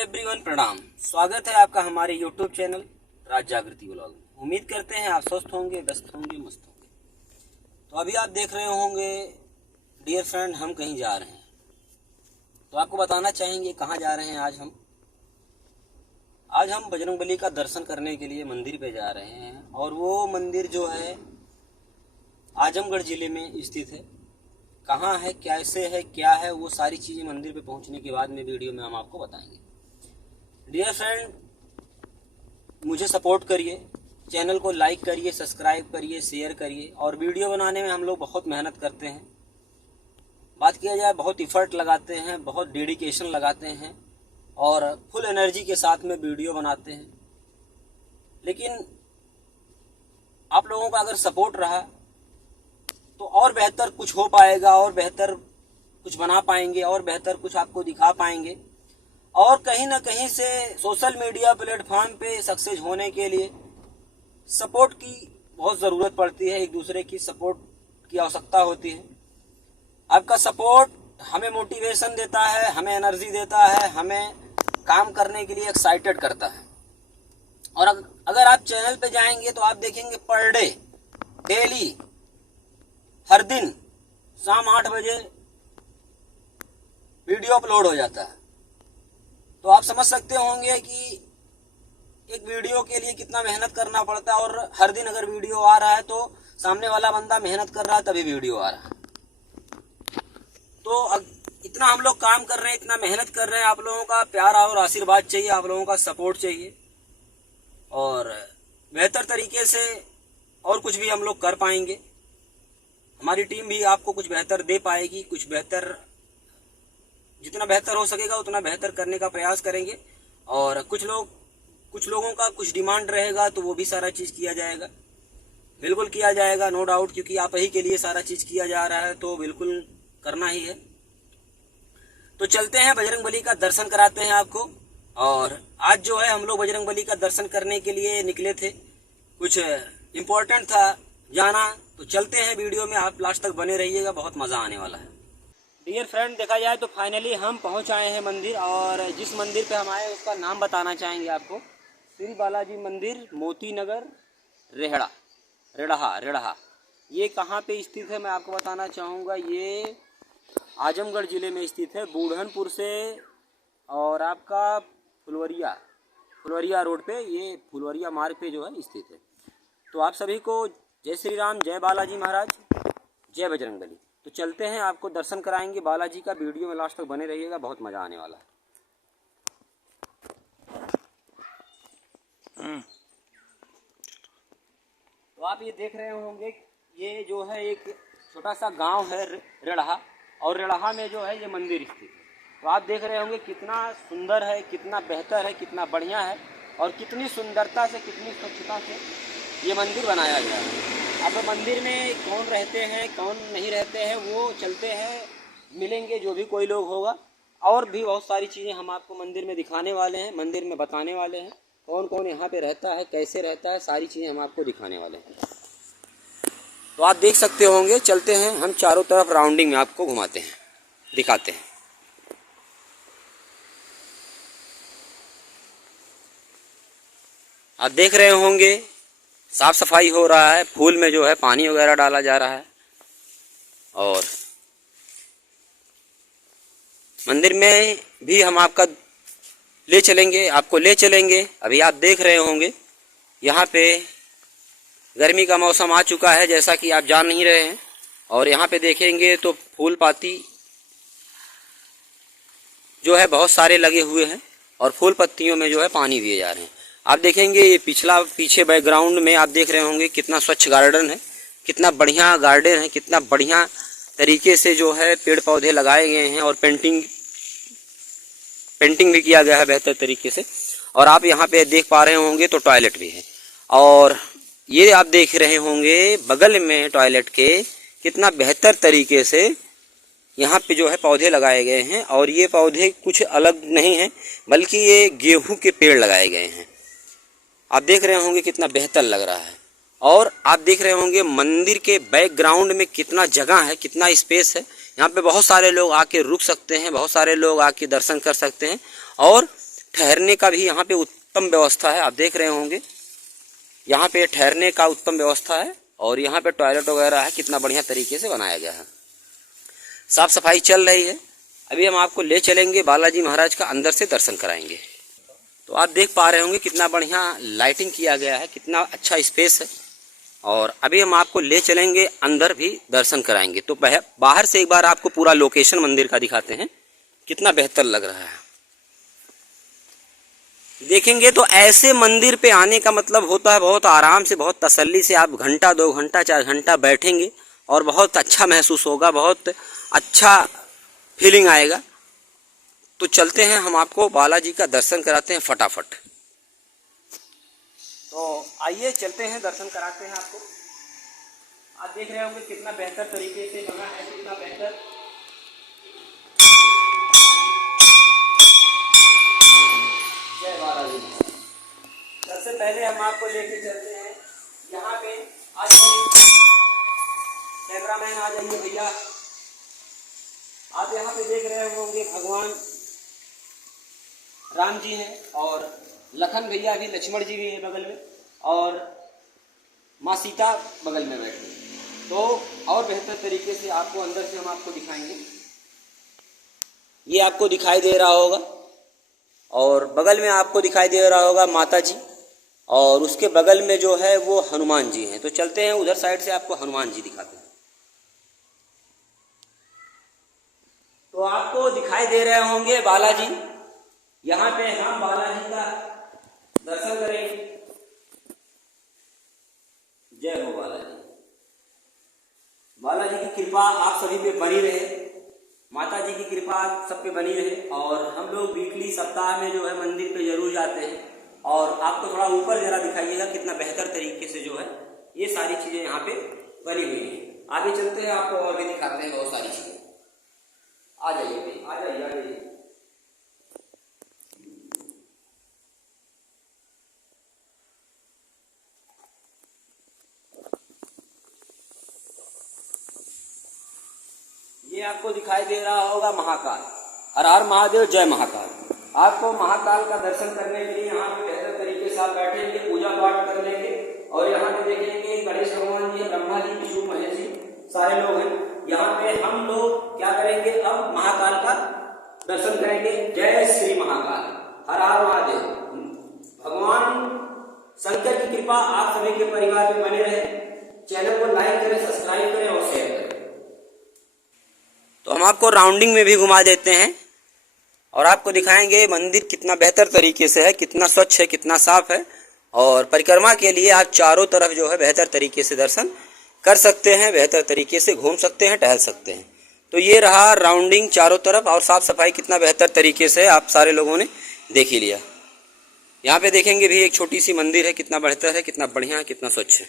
Everyone, प्रणाम। स्वागत है आपका हमारे यूट्यूब चैनल राज जागृति व्लॉग में। उम्मीद करते हैं आप स्वस्थ होंगे, व्यस्त होंगे, मस्त होंगे। तो अभी आप देख रहे होंगे डियर फ्रेंड, हम कहीं जा रहे हैं। तो आपको बताना चाहेंगे कहाँ जा रहे हैं। आज हम बजरंगबली का दर्शन करने के लिए मंदिर पे जा रहे हैं। और वो मंदिर जो है आजमगढ़ ज़िले में स्थित है। कहाँ है, कैसे है, क्या है, वो सारी चीज़ें मंदिर पे पहुंचने के बाद में वीडियो में हम आपको बताएंगे। डियर फ्रेंड, मुझे सपोर्ट करिए, चैनल को लाइक करिए, सब्सक्राइब करिए, शेयर करिए। और वीडियो बनाने में हम लोग बहुत मेहनत करते हैं। बात किया जाए, बहुत इफ़र्ट लगाते हैं, बहुत डेडिकेशन लगाते हैं और फुल एनर्जी के साथ में वीडियो बनाते हैं। लेकिन आप लोगों का अगर सपोर्ट रहा तो और बेहतर कुछ हो पाएगा, और बेहतर कुछ बना पाएंगे, और बेहतर कुछ आपको दिखा पाएंगे। और कहीं ना कहीं से सोशल मीडिया प्लेटफॉर्म पे सक्सेस होने के लिए सपोर्ट की बहुत ज़रूरत पड़ती है। एक दूसरे की सपोर्ट की आवश्यकता होती है। आपका सपोर्ट हमें मोटिवेशन देता है, हमें एनर्जी देता है, हमें काम करने के लिए एक्साइटेड करता है। और अगर आप चैनल पे जाएंगे तो आप देखेंगे पर डे, डेली, हर दिन शाम 8 बजे वीडियो अपलोड हो जाता है। तो आप समझ सकते होंगे कि एक वीडियो के लिए कितना मेहनत करना पड़ता है। और हर दिन अगर वीडियो आ रहा है तो सामने वाला बंदा मेहनत कर रहा है तभी वीडियो आ रहा है। तो इतना हम लोग काम कर रहे हैं, इतना मेहनत कर रहे हैं। आप लोगों का प्यार और आशीर्वाद चाहिए, आप लोगों का सपोर्ट चाहिए। और बेहतर तरीके से और कुछ भी हम लोग कर पाएंगे। हमारी टीम भी आपको कुछ बेहतर दे पाएगी, कुछ बेहतर, जितना बेहतर हो सकेगा उतना बेहतर करने का प्रयास करेंगे। और कुछ लोगों का कुछ डिमांड रहेगा तो वो भी सारा चीज़ किया जाएगा, बिल्कुल किया जाएगा, नो डाउट। क्योंकि आप ही के लिए सारा चीज़ किया जा रहा है तो बिल्कुल करना ही है। तो चलते हैं, बजरंगबली का दर्शन कराते हैं आपको। और आज जो है हम लोग बजरंगबली का दर्शन करने के लिए निकले थे, कुछ इम्पोर्टेंट था जाना। तो चलते हैं, वीडियो में आप लास्ट तक बने रहिएगा, बहुत मज़ा आने वाला है। डियर फ्रेंड, देखा जाए तो फाइनली हम पहुंच आए हैं मंदिर। और जिस मंदिर पे हम आए उसका नाम बताना चाहेंगे आपको। श्री बालाजी मंदिर, मोती नगर, रेढ़ा। ये कहाँ पे स्थित है मैं आपको बताना चाहूँगा। ये आजमगढ़ ज़िले में स्थित है, बूढ़नपुर से और आपका फुलवरिया रोड पे, ये फुलवरिया मार्ग पे जो है स्थित है। तो आप सभी को जय श्री राम, जय बालाजी महाराज, जय बजरंगबली। तो चलते हैं, आपको दर्शन कराएंगे बालाजी का। वीडियो में लास्ट तक बने रहिएगा, बहुत मज़ा आने वाला है। तो आप ये देख रहे होंगे, ये जो है एक छोटा सा गांव है रेढ़ा। और रेढ़ा में जो है ये मंदिर स्थित है। तो आप देख रहे होंगे कितना सुंदर है, कितना बेहतर है, कितना बढ़िया है। और कितनी सुंदरता से, कितनी स्वच्छता से ये मंदिर बनाया गया है। अब मंदिर में कौन रहते हैं, कौन नहीं रहते हैं, वो चलते हैं, मिलेंगे जो भी कोई लोग होगा। और भी बहुत सारी चीज़ें हम आपको मंदिर में दिखाने वाले हैं, मंदिर में बताने वाले हैं। कौन कौन यहाँ पे रहता है, कैसे रहता है, सारी चीज़ें हम आपको दिखाने वाले हैं। तो आप देख सकते होंगे, चलते हैं, हम चारों तरफ राउंडिंग में आपको घुमाते हैं, दिखाते हैं। आप देख रहे होंगे साफ सफाई हो रहा है, फूल में जो है पानी वगैरह डाला जा रहा है। और मंदिर में भी हम आपको ले चलेंगे। अभी आप देख रहे होंगे यहाँ पे गर्मी का मौसम आ चुका है, जैसा कि आप जान नहीं रहे हैं। और यहाँ पे देखेंगे तो फूल पाती जो है बहुत सारे लगे हुए हैं, और फूल पत्तियों में जो है पानी दिए जा रहे हैं। आप देखेंगे ये पीछे बैकग्राउंड में आप देख रहे होंगे कितना स्वच्छ गार्डन है, कितना बढ़िया गार्डन है, कितना बढ़िया तरीके से जो है पेड़ पौधे लगाए गए हैं। और पेंटिंग भी किया गया है बेहतर तरीके से। और आप यहाँ पे देख पा रहे होंगे तो टॉयलेट भी है। और ये आप देख रहे होंगे बगल में टॉयलेट के कितना बेहतर तरीके से यहाँ पे जो है पौधे लगाए गए हैं। और ये पौधे कुछ अलग नहीं हैं, बल्कि ये गेहूं के पेड़ लगाए गए हैं। आप देख रहे होंगे कितना बेहतर लग रहा है। और आप देख रहे होंगे मंदिर के बैकग्राउंड में कितना जगह है, कितना स्पेस है। यहाँ पे बहुत सारे लोग आके रुक सकते हैं, बहुत सारे लोग आके दर्शन कर सकते हैं। और ठहरने का भी यहाँ पे उत्तम व्यवस्था है। आप देख रहे होंगे यहाँ पे ठहरने का उत्तम व्यवस्था है और यहाँ पे टॉयलेट वगैरह है, कितना बढ़िया तरीके से बनाया गया है। साफ सफाई चल रही है। अभी हम आपको ले चलेंगे बालाजी महाराज का, अंदर से दर्शन कराएंगे। तो आप देख पा रहे होंगे कितना बढ़िया लाइटिंग किया गया है, कितना अच्छा स्पेस है। और अभी हम आपको ले चलेंगे अंदर भी दर्शन कराएंगे। तो बाहर से एक बार आपको पूरा लोकेशन मंदिर का दिखाते हैं, कितना बेहतर लग रहा है। देखेंगे तो ऐसे मंदिर पे आने का मतलब होता है बहुत आराम से, बहुत तसल्ली से आप घंटा 2 घंटा 4 घंटा बैठेंगे और बहुत अच्छा महसूस होगा, बहुत अच्छा फीलिंग आएगा। तो चलते हैं, हम आपको बालाजी का दर्शन कराते हैं फटाफट। तो आइए चलते हैं, दर्शन कराते हैं आपको। आप देख रहे होंगे कितना बेहतर तरीके से बना है, कितना बेहतर। जय बालाजी। सबसे पहले हम आपको लेके चलते हैं यहाँ पे। आ जाइए कैमरामैन, आ जाइए भैया। आप यहाँ पे देख रहे होंगे भगवान राम जी हैं और लखन भैया भी, लक्ष्मण जी भी है बगल में, और माँ सीता बगल में बैठे। तो और बेहतर तरीके से आपको अंदर से हम आपको दिखाएंगे। ये आपको दिखाई दे रहा होगा और बगल में आपको दिखाई दे रहा होगा माता जी, और उसके बगल में जो है वो हनुमान जी हैं। तो चलते हैं उधर साइड से, आपको हनुमान जी दिखाते हैं। तो आपको दिखाई दे रहे होंगे बालाजी। यहाँ पे हम बालाजी का दर्शन करेंगे। जय हो बालाजी। बालाजी की कृपा आप सभी पे बनी रहे, माता जी की कृपा आप सब पे बनी रहे। और हम लोग वीकली सप्ताह में जो है मंदिर पे जरूर जाते हैं। और आपको थोड़ा ऊपर जरा दिखाइएगा कितना बेहतर तरीके से जो है ये सारी चीजें यहाँ पे बनी हुई हैं। आगे चलते हैं, आपको और भी दिखाते हैं बहुत सारी चीजें। आ जाइए भाई, आ जाइए, आ जाइए। ये आपको दिखाई दे रहा होगा महाकाल। हर हर महादेव, जय महाकाल। आपको महाकाल का दर्शन करने के लिए यहाँ पे बेहतर तरीके से आप बैठेंगे, पूजा पाठ कर लेंगे। और यहाँ पे देखेंगे गणेश भगवान जी, ब्रह्मा जी, विष्णु महेश जी, सारे लोग हैं यहाँ पे। हम लोग क्या करेंगे, अब महाकाल का दर्शन करेंगे। जय श्री महाकाल, हर हर महादेव। भगवान शंकर की कृपा आप सभी के परिवार में बने रहे। चैनल को लाइक करें, सब्सक्राइब करें और शेयर करें। तो हम आपको राउंडिंग में भी घुमा देते हैं और आपको दिखाएंगे मंदिर कितना बेहतर तरीके से है, कितना स्वच्छ है, कितना साफ है। और परिक्रमा के लिए आप चारों तरफ जो है बेहतर तरीके से दर्शन कर सकते हैं, बेहतर तरीके से घूम सकते हैं, टहल सकते हैं। तो ये रहा राउंडिंग चारों तरफ, और साफ सफाई कितना बेहतर तरीके से आप सारे लोगों ने देख ही लिया। यहाँ पे देखेंगे भी एक छोटी सी मंदिर है, कितना बेहतर है, कितना बढ़िया है, कितना स्वच्छ है।